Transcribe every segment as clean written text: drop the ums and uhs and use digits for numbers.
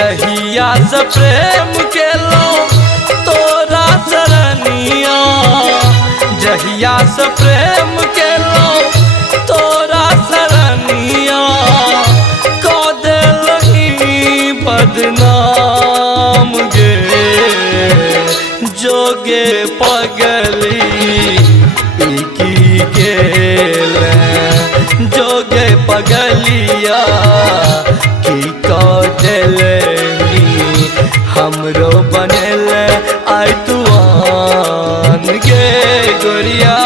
जहिया से प्रेम के लो तोरा सरनिया, जहिया से प्रेम के लो तोरा सरनिया, को दिलही बदनाम गे जोगे पगली की गेले, जोगे पगलिया की को दिलही हमरो बनेले आई तुआन गे गोरिया,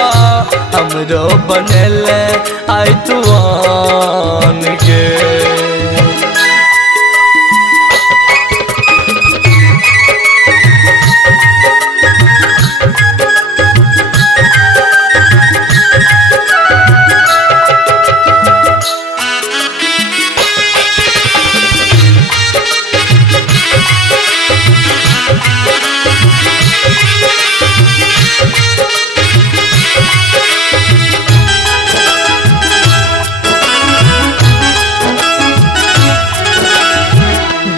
हमरो बनेले आई तुआन गे।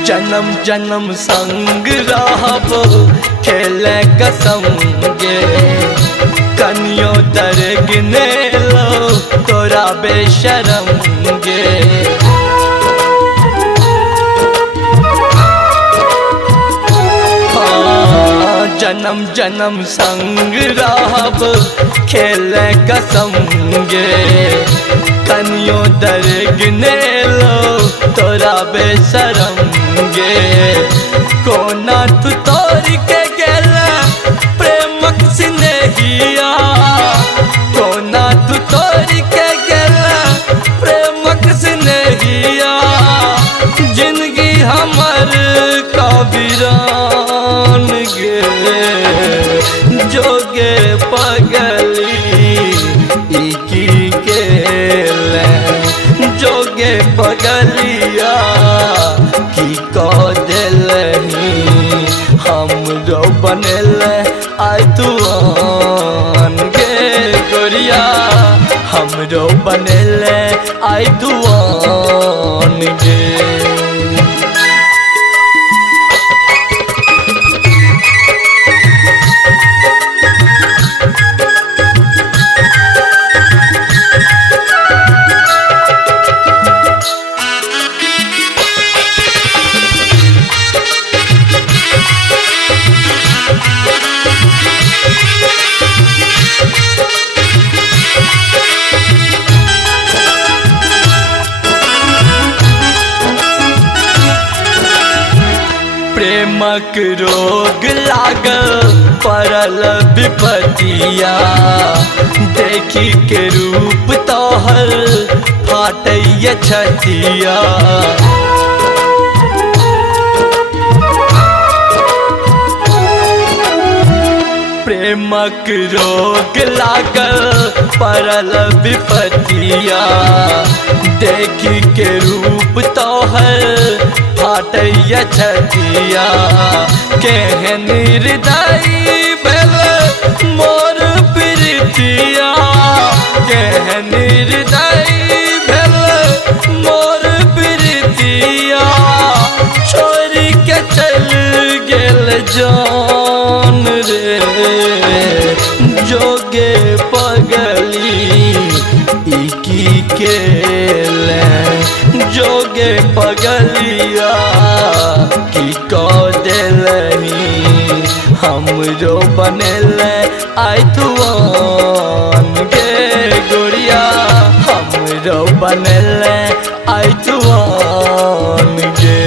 जन्म जन्म संग रहबो खेले कसम गे, कनियो दर गिने लो तोरा बेशरम गे। जन्म जन्म संग रहबो खेले कसम गे, कनियो दर गिने लो तोरा बेशरम गे। कोना तू तोड़ के गेला प्रेमक स्नेहिया, कोना तू तोड़ के गेला प्रेमक स्नेहिया, जिंदगी हमर कबीरान गे जोगे पगली की गेले, जोगे पगलिया की को दिलही हमरो बनेले आई तुआन गे गोरिया, हमरो बनेले आई तुआन गे। प्रेमक रोग लागल पड़ल विपतिया, देखी के रूप तोहर फाटैया छतिया। प्रेमक रोग लागल पड़ल विपतिया, देखी के रूप तोहर फाटैया छतिया। केहन हृदय भेल मोर प्रीतिया, केहन हृदय भेल मोर प्रीतिया, छोड़ के चल गेल जान रे जोगे पगली की केले, जोगे पगलिया की को दिलही हमरो बनेले आई तुआन गे गोरिया, हमरो बनेले आई तुआन गे।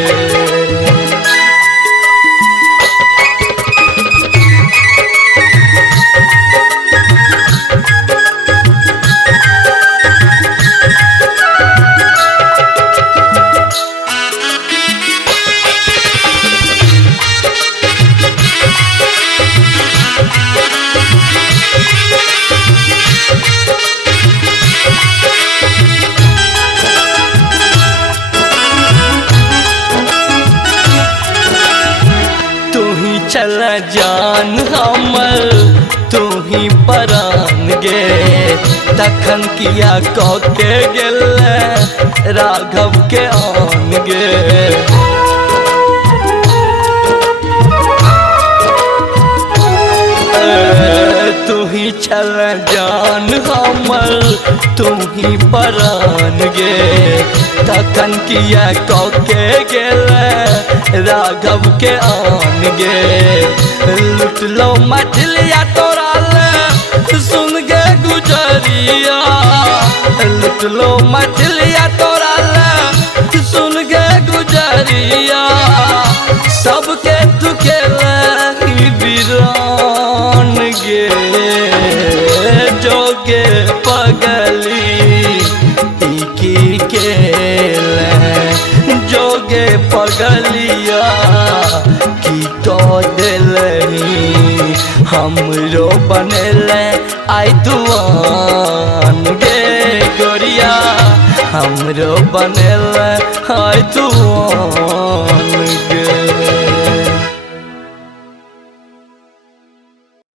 चल जान हमर तू ही परान गे, तखन किया कह के गेल राघव के आन गे। ही चल जान हमर तू ही परान गे तखन किया कके गेले राघव के आन गे लुट लो मछलिया तोरा ले सुन गे गुजरिया लुट लो मछलिया तोरा ले सुन गे गुजरिया सबके तू खेले वीरान गे जोगे पगली की केले जोगे पगलिया की तो दिलनी हमरो बनेले आई तुआन गे गोरिया हमरो बनेले आई तुआन